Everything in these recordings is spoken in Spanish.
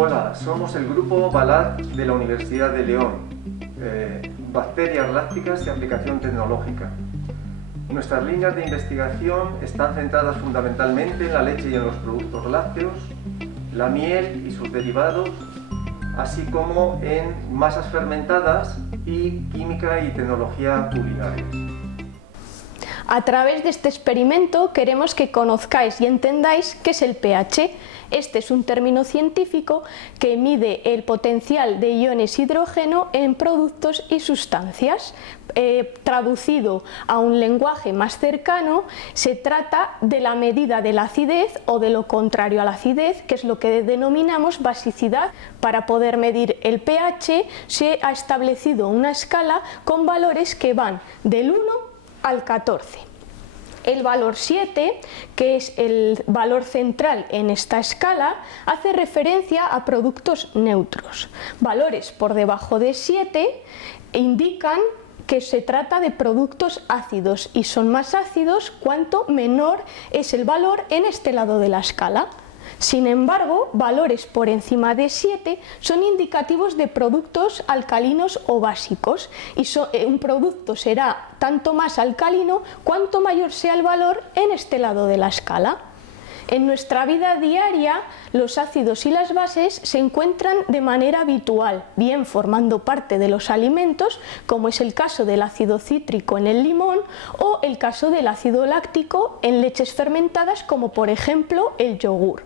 Hola, somos el grupo BALAD de la Universidad de León, Bacterias lácticas y aplicación tecnológica. Nuestras líneas de investigación están centradas fundamentalmente en la leche y en los productos lácteos, la miel y sus derivados, así como en masas fermentadas y química y tecnología culinaria. A través de este experimento queremos que conozcáis y entendáis qué es el pH. Este es un término científico que mide el potencial de iones hidrógeno en productos y sustancias. Traducido a un lenguaje más cercano, se trata de la medida de la acidez o de lo contrario a la acidez, que es lo que denominamos basicidad. Para poder medir el pH se ha establecido una escala con valores que van del 1 al 14. El valor 7, que es el valor central en esta escala, hace referencia a productos neutros. Valores por debajo de 7 indican que se trata de productos ácidos y son más ácidos cuanto menor es el valor en este lado de la escala. Sin embargo, valores por encima de 7 son indicativos de productos alcalinos o básicos y un producto será tanto más alcalino cuanto mayor sea el valor en este lado de la escala. En nuestra vida diaria, los ácidos y las bases se encuentran de manera habitual, bien formando parte de los alimentos, como es el caso del ácido cítrico en el limón o el caso del ácido láctico en leches fermentadas, como por ejemplo el yogur.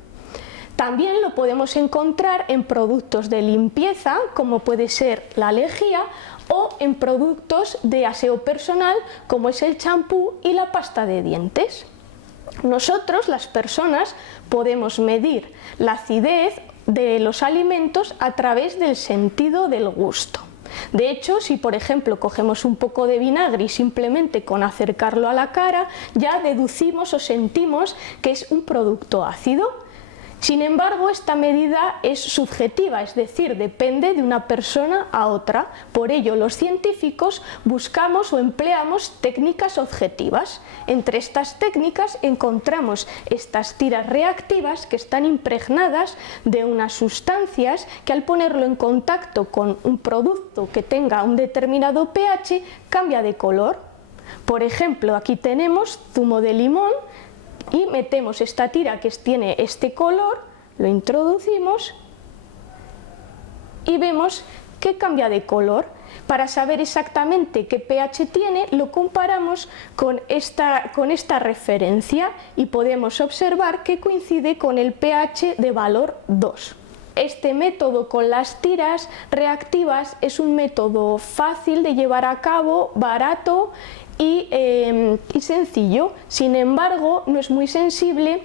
También lo podemos encontrar en productos de limpieza, como puede ser la lejía, o en productos de aseo personal, como es el champú y la pasta de dientes. Nosotros, las personas, podemos medir la acidez de los alimentos a través del sentido del gusto. De hecho, si por ejemplo cogemos un poco de vinagre y simplemente con acercarlo a la cara, ya deducimos o sentimos que es un producto ácido. Sin embargo, esta medida es subjetiva, es decir, depende de una persona a otra. Por ello, los científicos buscamos o empleamos técnicas objetivas. Entre estas técnicas encontramos estas tiras reactivas que están impregnadas de unas sustancias que al ponerlo en contacto con un producto que tenga un determinado pH cambia de color. Por ejemplo, aquí tenemos zumo de limón, y metemos esta tira que tiene este color, lo introducimos y vemos que cambia de color. Para saber exactamente qué pH tiene, lo comparamos con esta referencia y podemos observar que coincide con el pH de valor 2. Este método con las tiras reactivas es un método fácil de llevar a cabo, barato y sencillo. Sin embargo, no es muy sensible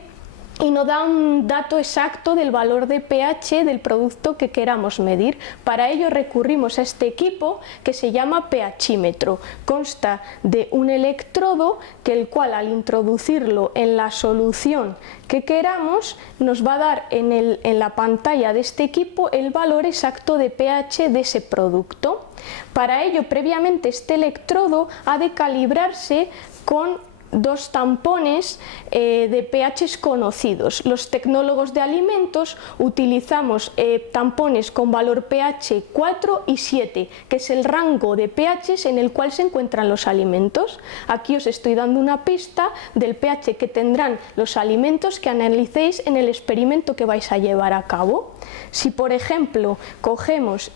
y no da un dato exacto del valor de pH del producto que queramos medir. Para ello recurrimos a este equipo que se llama pHímetro. Consta de un electrodo el cual al introducirlo en la solución que queramos nos va a dar en la pantalla de este equipo el valor exacto de pH de ese producto. Para ello, previamente este electrodo ha de calibrarse con dos tampones de pH conocidos. Los tecnólogos de alimentos utilizamos tampones con valor pH 4 y 7, que es el rango de pHs en el cual se encuentran los alimentos. Aquí os estoy dando una pista del pH que tendrán los alimentos que analicéis en el experimento que vais a llevar a cabo. Si por ejemplo cogemos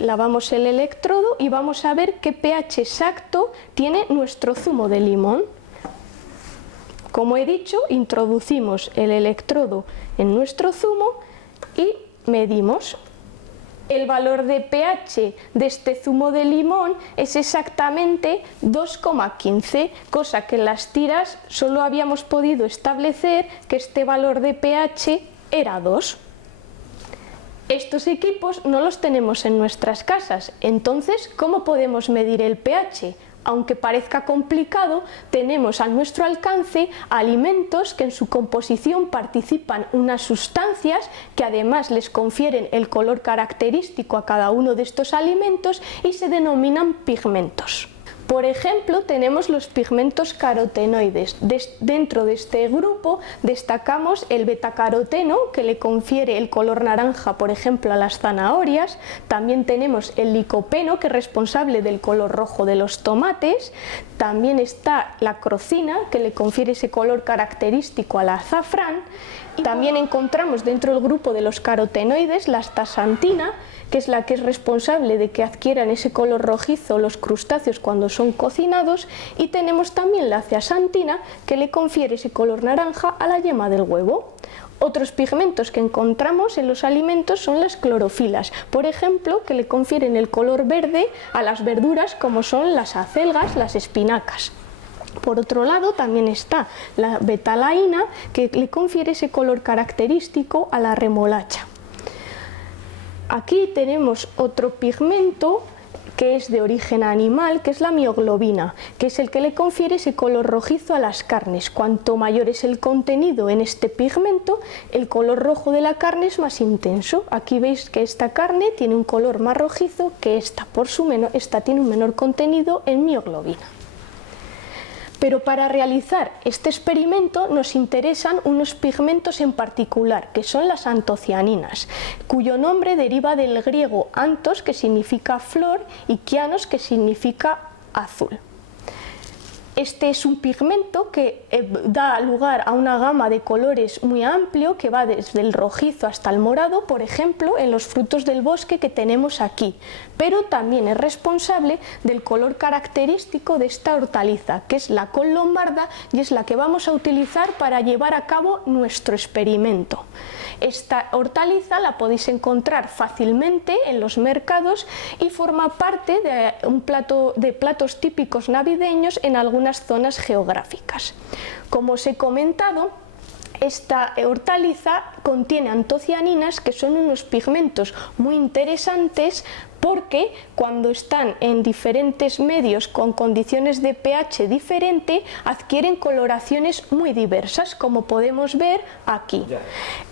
lavamos el electrodo y vamos a ver qué pH exacto tiene nuestro zumo de limón. Como he dicho, introducimos el electrodo en nuestro zumo y medimos. El valor de pH de este zumo de limón es exactamente 2,15, cosa que en las tiras solo habíamos podido establecer que este valor de pH era 2. Estos equipos no los tenemos en nuestras casas, entonces, ¿cómo podemos medir el pH? Aunque parezca complicado, tenemos a nuestro alcance alimentos que en su composición participan unas sustancias que además les confieren el color característico a cada uno de estos alimentos y se denominan pigmentos. Por ejemplo, tenemos los pigmentos carotenoides. Dentro de este grupo destacamos el betacaroteno, que le confiere el color naranja, por ejemplo, a las zanahorias. También tenemos el licopeno, que es responsable del color rojo de los tomates. También está la crocina, que le confiere ese color característico al azafrán. También encontramos dentro del grupo de los carotenoides la astaxantina, que es la que es responsable de que adquieran ese color rojizo los crustáceos cuando son cocinados, y tenemos también la zeaxantina, que le confiere ese color naranja a la yema del huevo. Otros pigmentos que encontramos en los alimentos son las clorofilas, por ejemplo, que le confieren el color verde a las verduras como son las acelgas, las espinacas. Por otro lado, también está la betalaína, que le confiere ese color característico a la remolacha. Aquí tenemos otro pigmento que es de origen animal, que es la mioglobina, que es el que le confiere ese color rojizo a las carnes. Cuanto mayor es el contenido en este pigmento, el color rojo de la carne es más intenso. Aquí veis que esta carne tiene un color más rojizo que esta, esta tiene un menor contenido en mioglobina. Pero para realizar este experimento nos interesan unos pigmentos en particular, que son las antocianinas, cuyo nombre deriva del griego antos, que significa flor, y kianos, que significa azul. Este es un pigmento que da lugar a una gama de colores muy amplio, que va desde el rojizo hasta el morado, por ejemplo, en los frutos del bosque que tenemos aquí, pero también es responsable del color característico de esta hortaliza, que es la col lombarda, y es la que vamos a utilizar para llevar a cabo nuestro experimento. Esta hortaliza la podéis encontrar fácilmente en los mercados y forma parte de platos típicos navideños en algunas zonas geográficas. Como os he comentado, esta hortaliza contiene antocianinas, que son unos pigmentos muy interesantes porque cuando están en diferentes medios con condiciones de pH diferente adquieren coloraciones muy diversas, como podemos ver aquí.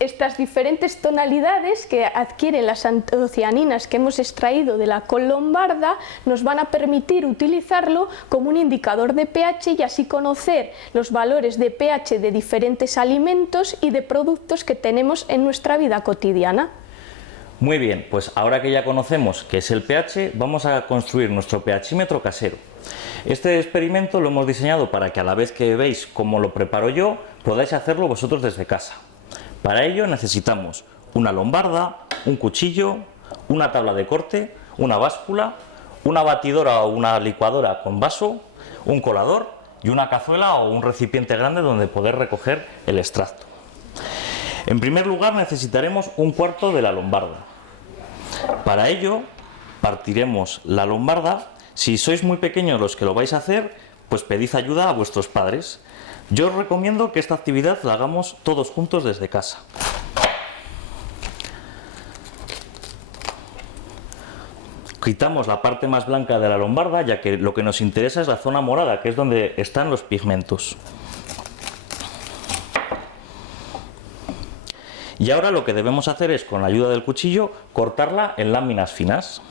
Estas diferentes tonalidades que adquieren las antocianinas que hemos extraído de la col lombarda nos van a permitir utilizarlo como un indicador de pH y así conocer los valores de pH de diferentes alimentos y de productos que tenemos en nuestra vida cotidiana. Muy bien, pues ahora que ya conocemos qué es el pH, vamos a construir nuestro pHímetro casero. Este experimento lo hemos diseñado para que a la vez que veis cómo lo preparo yo, podáis hacerlo vosotros desde casa. Para ello necesitamos una lombarda, un cuchillo, una tabla de corte, una báscula, una batidora o una licuadora con vaso, un colador y una cazuela o un recipiente grande donde poder recoger el extracto. En primer lugar necesitaremos un cuarto de la lombarda. Para ello partiremos la lombarda. Si sois muy pequeños los que lo vais a hacer, pues pedid ayuda a vuestros padres. Yo os recomiendo que esta actividad la hagamos todos juntos desde casa. Quitamos la parte más blanca de la lombarda, ya que lo que nos interesa es la zona morada, que es donde están los pigmentos. Y ahora lo que debemos hacer es, con la ayuda del cuchillo, cortarla en láminas finas.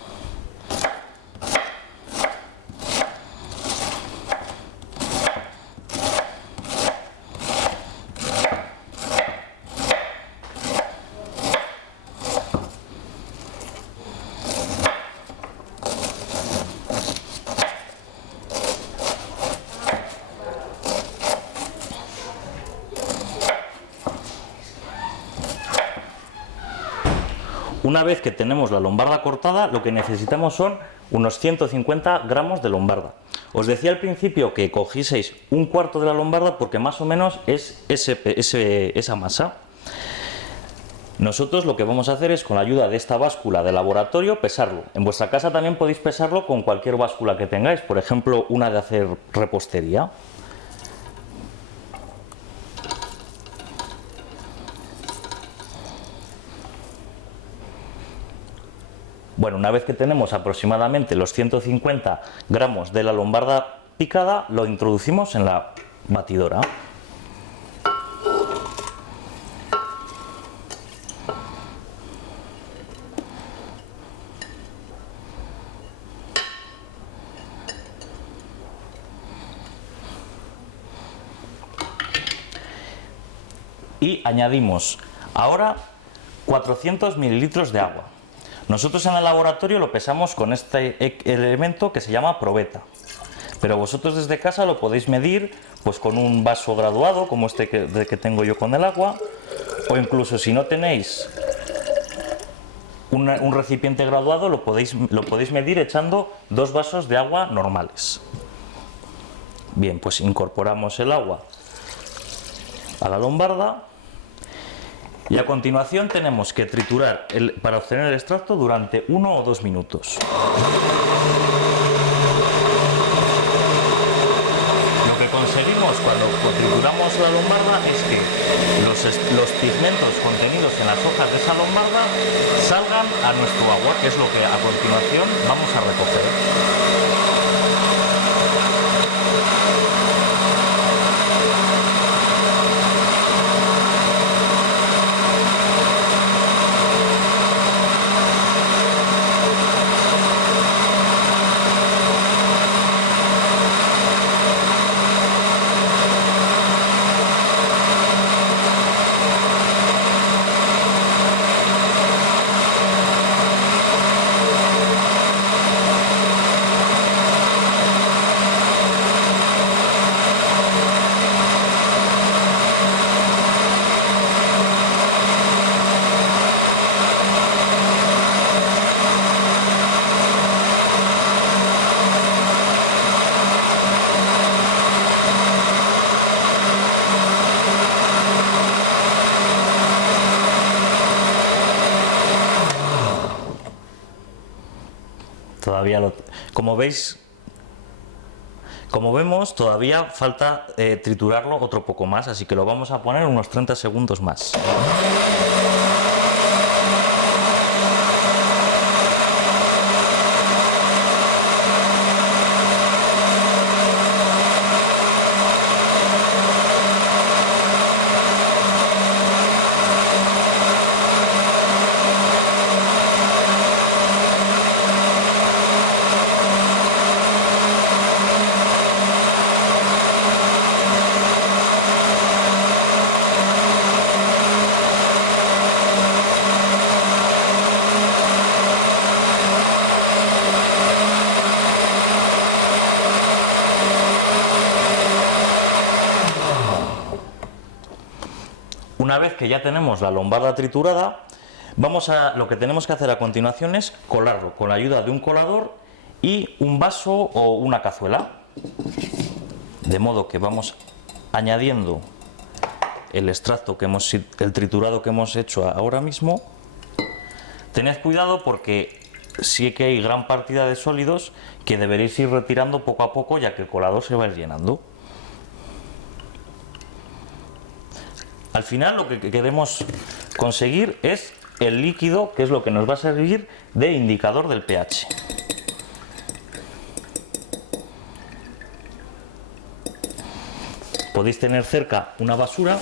Una vez que tenemos la lombarda cortada, lo que necesitamos son unos 150 gramos de lombarda. Os decía al principio que cogieseis un cuarto de la lombarda porque más o menos es esa masa. Nosotros lo que vamos a hacer es, con la ayuda de esta báscula de laboratorio, pesarlo. En vuestra casa también podéis pesarlo con cualquier báscula que tengáis, por ejemplo una de hacer repostería. Bueno, una vez que tenemos aproximadamente los 150 gramos de la lombarda picada, lo introducimos en la batidora. y añadimos ahora 400 mililitros de agua. Nosotros en el laboratorio lo pesamos con este elemento que se llama probeta, pero vosotros desde casa lo podéis medir pues con un vaso graduado como este que tengo yo con el agua, o incluso si no tenéis un recipiente graduado lo podéis medir echando 2 vasos de agua normales. Bien, pues incorporamos el agua a la lombarda y a continuación tenemos que triturar para obtener el extracto durante 1 o 2 minutos. Lo que conseguimos cuando trituramos la lombarda es que los pigmentos contenidos en las hojas de esa lombarda salgan a nuestro agua, que es lo que a continuación vamos a recoger. Como vemos, todavía falta triturarlo otro poco más, así que lo vamos a poner unos 30 segundos más. Una vez que ya tenemos la lombarda triturada, lo que tenemos que hacer a continuación es colarlo con la ayuda de un colador y un vaso o una cazuela. De modo que vamos añadiendo el extracto el triturado que hemos hecho ahora mismo. Tened cuidado porque sí que hay gran cantidad de sólidos que deberéis ir retirando poco a poco, ya que el colador se va a ir llenando. Al final lo que queremos conseguir es el líquido, que es lo que nos va a servir de indicador del pH. Podéis tener cerca una basura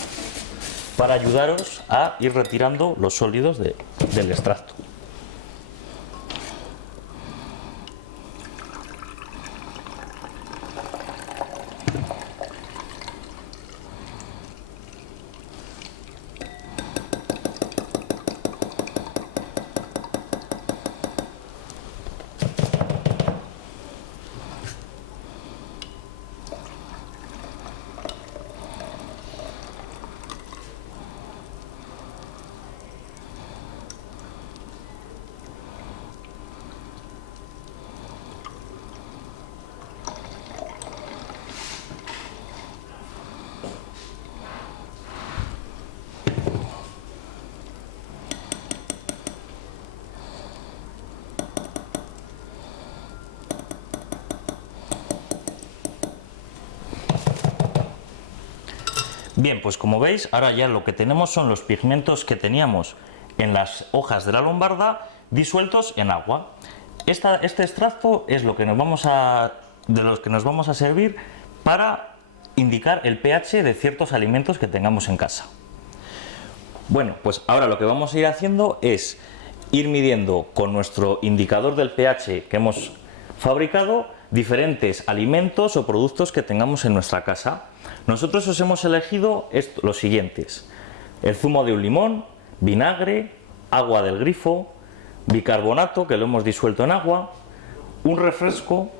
para ayudaros a ir retirando los sólidos del extracto. Bien, pues como veis, ahora ya lo que tenemos son los pigmentos que teníamos en las hojas de la lombarda disueltos en agua. Este extracto es de los que nos vamos a servir para indicar el pH de ciertos alimentos que tengamos en casa. Bueno, pues ahora lo que vamos a ir haciendo es ir midiendo con nuestro indicador del pH que hemos fabricado diferentes alimentos o productos que tengamos en nuestra casa. Nosotros os hemos elegido los siguientes: el zumo de un limón, vinagre, agua del grifo, bicarbonato, que lo hemos disuelto en agua, un refresco,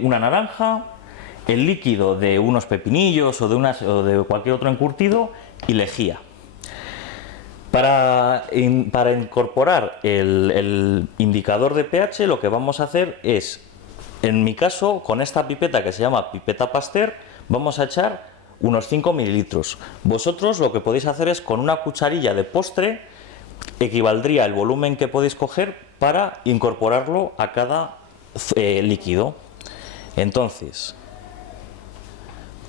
una naranja, el líquido de unos pepinillos o de cualquier otro encurtido y lejía. Para incorporar el indicador de pH, lo que vamos a hacer es, en mi caso, con esta pipeta que se llama pipeta Pasteur, vamos a echar unos 5 mililitros. Vosotros lo que podéis hacer es, con una cucharilla de postre, equivaldría el volumen que podéis coger para incorporarlo a cada líquido. Entonces,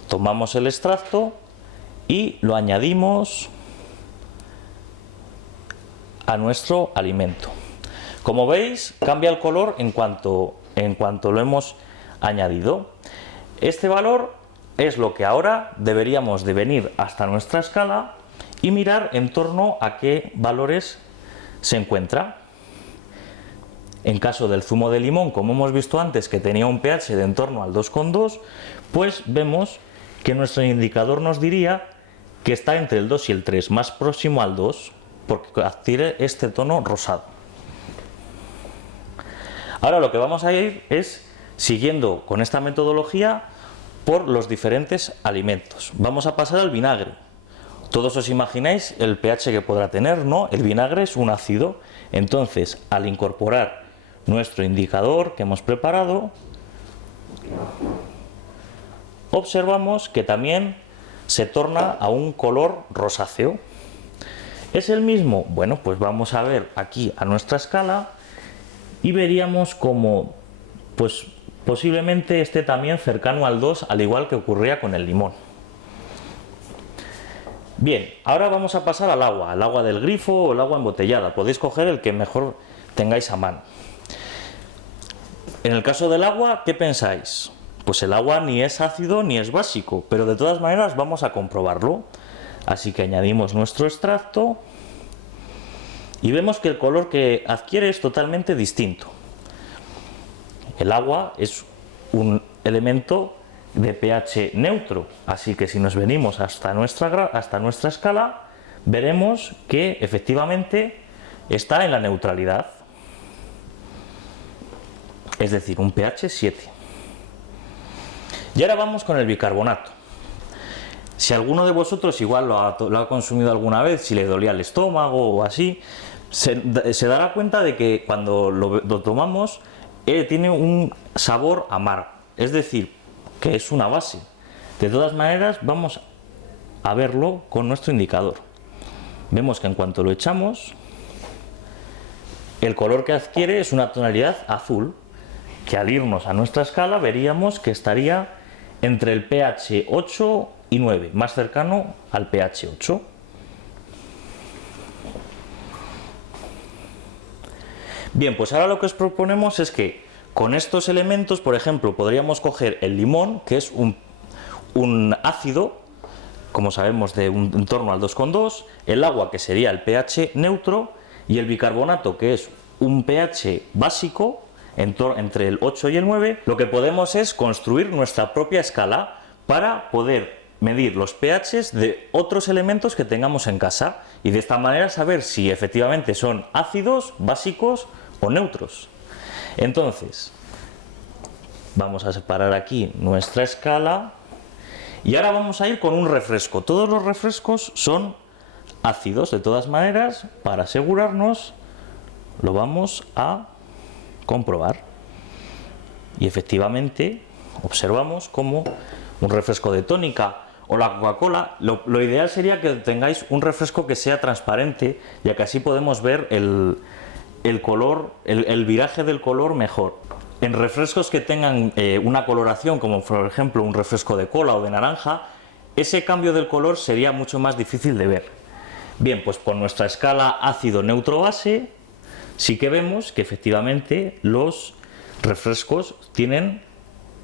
tomamos el extracto y lo añadimos a nuestro alimento. Como veis, cambia el color en cuanto lo hemos añadido. Este valor es lo que ahora deberíamos de venir hasta nuestra escala y mirar en torno a qué valores se encuentra. En caso del zumo de limón, como hemos visto antes, que tenía un pH de en torno al 2,2, pues vemos que nuestro indicador nos diría que está entre el 2 y el 3, más próximo al 2, porque adquiere este tono rosado. Ahora lo que vamos a ir es siguiendo con esta metodología por los diferentes alimentos. Vamos a pasar al vinagre. Todos os imagináis el pH que podrá tener, ¿no? El vinagre es un ácido, entonces al incorporar nuestro indicador que hemos preparado, observamos que también se torna a un color rosáceo. ¿Es el mismo? Bueno, pues vamos a ver aquí a nuestra escala y veríamos como, pues posiblemente esté también cercano al 2, al igual que ocurría con el limón. Bien, ahora vamos a pasar al agua del grifo o el agua embotellada. Podéis coger el que mejor tengáis a mano. En el caso del agua, ¿qué pensáis? Pues el agua ni es ácido ni es básico, pero de todas maneras vamos a comprobarlo. Así que añadimos nuestro extracto y vemos que el color que adquiere es totalmente distinto. El agua es un elemento de pH neutro, así que si nos venimos hasta nuestra escala, veremos que efectivamente está en la neutralidad, es decir, un pH 7. Y ahora vamos con el bicarbonato. Si alguno de vosotros igual lo ha consumido alguna vez, si le dolía el estómago o así, se dará cuenta de que cuando lo tomamos tiene un sabor amargo, es decir, que es una base. De todas maneras, vamos a verlo con nuestro indicador. Vemos que en cuanto lo echamos, el color que adquiere es una tonalidad azul, que al irnos a nuestra escala veríamos que estaría entre el pH 8 y 9, más cercano al pH 8. Bien, pues ahora lo que os proponemos es que con estos elementos, por ejemplo, podríamos coger el limón, que es un ácido, como sabemos, de en torno al 2,2, el agua, que sería el pH neutro, y el bicarbonato, que es un pH básico, entre el 8 y el 9. Lo que podemos es construir nuestra propia escala para poder medir los pHs de otros elementos que tengamos en casa y de esta manera saber si efectivamente son ácidos, básicos o neutros. Entonces, vamos a separar aquí nuestra escala y ahora vamos a ir con un refresco. Todos los refrescos son ácidos, de todas maneras, para asegurarnos, lo vamos a comprobar. Y efectivamente, observamos como un refresco de tónica o la Coca-Cola, lo ideal sería que tengáis un refresco que sea transparente, ya que así podemos ver el color, el viraje del color mejor. En refrescos que tengan una coloración, como por ejemplo un refresco de cola o de naranja, ese cambio del color sería mucho más difícil de ver. Bien, pues con nuestra escala ácido neutro base, sí que vemos que efectivamente los refrescos tienen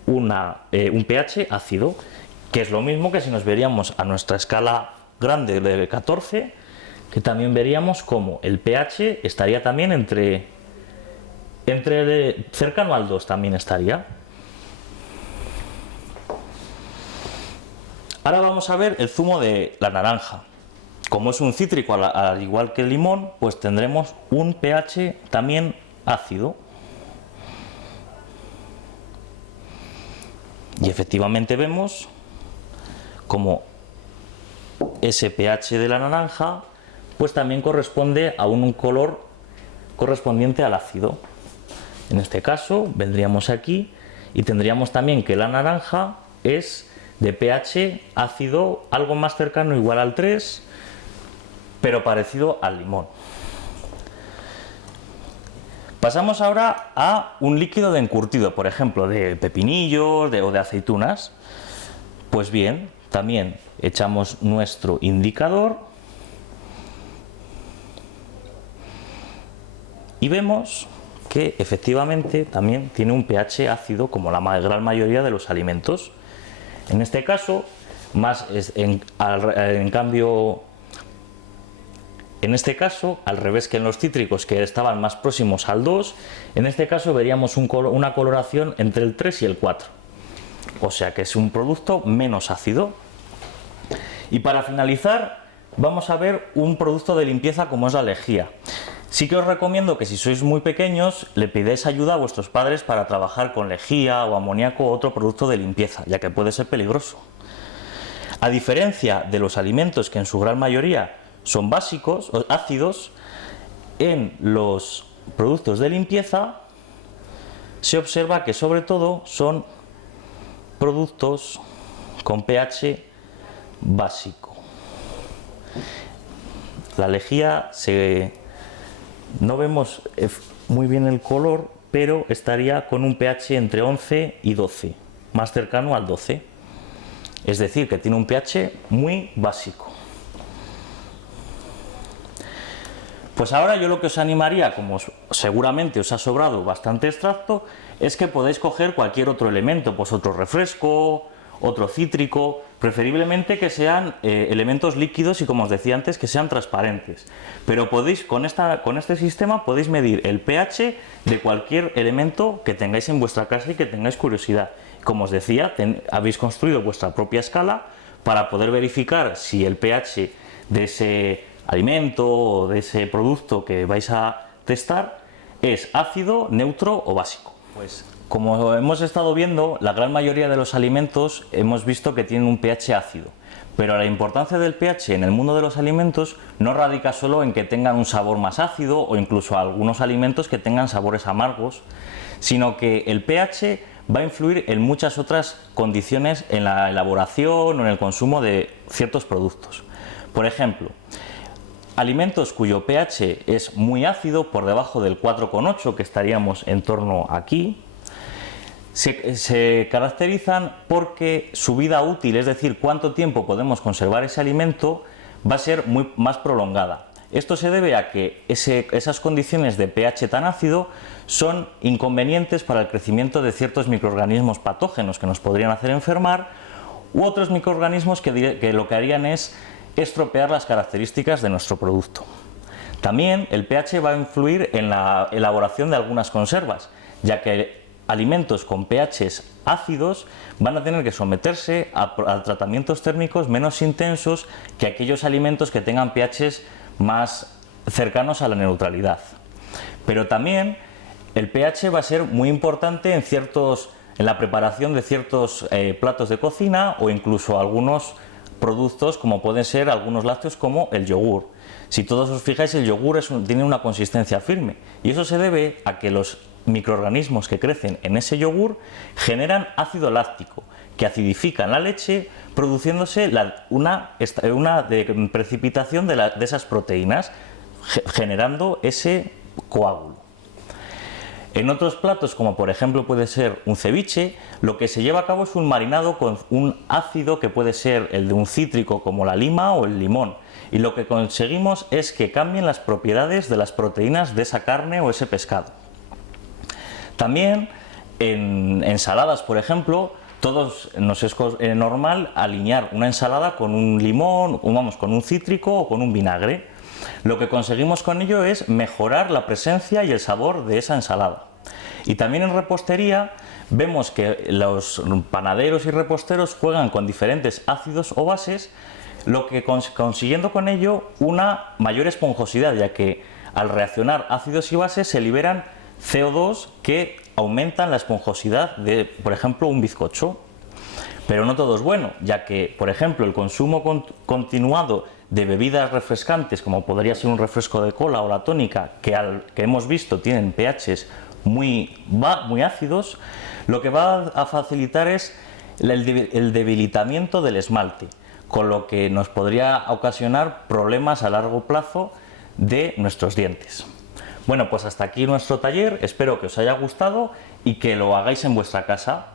un pH ácido, que es lo mismo que si nos veríamos a nuestra escala grande de 14, que también veríamos como el pH estaría también cercano al 2 también estaría. Ahora vamos a ver el zumo de la naranja. como es un cítrico al igual que el limón, pues tendremos un pH también ácido. Y efectivamente vemos como ese pH de la naranja pues también corresponde a un color correspondiente al ácido. En este caso vendríamos aquí y tendríamos también que la naranja es de pH ácido algo más cercano, igual al 3, pero parecido al limón. Pasamos ahora a un líquido de encurtido, por ejemplo, de pepinillos o de aceitunas. Pues bien, también echamos nuestro indicador y vemos que efectivamente también tiene un pH ácido como la gran mayoría de los alimentos. En este caso, en este caso, al revés que en los cítricos, que estaban más próximos al 2, en este caso veríamos una coloración entre el 3 y el 4. O sea que es un producto menos ácido. Y para finalizar, vamos a ver un producto de limpieza como es la lejía. Sí que os recomiendo que si sois muy pequeños le pidáis ayuda a vuestros padres para trabajar con lejía o amoníaco o otro producto de limpieza, ya que puede ser peligroso. A diferencia de los alimentos que en su gran mayoría son básicos o ácidos, en los productos de limpieza se observa que sobre todo son productos con pH básico. La lejía no vemos muy bien el color, pero estaría con un pH entre 11 y 12, más cercano al 12. Es decir, que tiene un pH muy básico. Pues ahora yo lo que os animaría, como seguramente os ha sobrado bastante extracto, es que podéis coger cualquier otro elemento, pues otro refresco, otro cítrico, preferiblemente que sean elementos líquidos y, como os decía antes, que sean transparentes. Pero podéis, con este sistema podéis medir el pH de cualquier elemento que tengáis en vuestra casa y que tengáis curiosidad. Como os decía, habéis construido vuestra propia escala para poder verificar si el pH de ese alimento o de ese producto que vais a testar es ácido, neutro o básico. Pues como hemos estado viendo, la gran mayoría de los alimentos hemos visto que tienen un pH ácido, pero la importancia del pH en el mundo de los alimentos no radica solo en que tengan un sabor más ácido o incluso algunos alimentos que tengan sabores amargos, sino que el pH va a influir en muchas otras condiciones en la elaboración o en el consumo de ciertos productos. Por ejemplo, alimentos cuyo pH es muy ácido, por debajo del 4,8, que estaríamos en torno aquí, se caracterizan porque su vida útil, es decir, cuánto tiempo podemos conservar ese alimento, va a ser más prolongada. Esto se debe a que esas condiciones de pH tan ácido son inconvenientes para el crecimiento de ciertos microorganismos patógenos que nos podrían hacer enfermar, u otros microorganismos que lo que harían es estropear las características de nuestro producto. También el pH va a influir en la elaboración de algunas conservas, ya que alimentos con pHs ácidos van a tener que someterse a tratamientos térmicos menos intensos que aquellos alimentos que tengan pHs más cercanos a la neutralidad. Pero también el pH va a ser muy importante en la preparación de ciertos platos de cocina o incluso algunos productos, como pueden ser algunos lácteos como el yogur. Si todos os fijáis, el yogur tiene una consistencia firme y eso se debe a que los microorganismos que crecen en ese yogur generan ácido láctico que acidifican la leche, produciéndose una precipitación de esas proteínas, generando ese coágulo. En otros platos, como por ejemplo puede ser un ceviche, lo que se lleva a cabo es un marinado con un ácido que puede ser el de un cítrico como la lima o el limón, y lo que conseguimos es que cambien las propiedades de las proteínas de esa carne o ese pescado. También en ensaladas, por ejemplo, todos nos es normal alinear una ensalada con un limón, con un cítrico o con un vinagre. Lo que conseguimos con ello es mejorar la presencia y el sabor de esa ensalada. Y también en repostería vemos que los panaderos y reposteros juegan con diferentes ácidos o bases, consiguiendo con ello una mayor esponjosidad, ya que al reaccionar ácidos y bases se liberan CO2 que aumentan la esponjosidad de, por ejemplo, un bizcocho. Pero no todo es bueno, ya que, por ejemplo, el consumo continuado de bebidas refrescantes, como podría ser un refresco de cola o la tónica, que hemos visto tienen pHs muy ácidos, lo que va a facilitar es el debilitamiento del esmalte, con lo que nos podría ocasionar problemas a largo plazo de nuestros dientes. Bueno, pues hasta aquí nuestro taller, espero que os haya gustado y que lo hagáis en vuestra casa.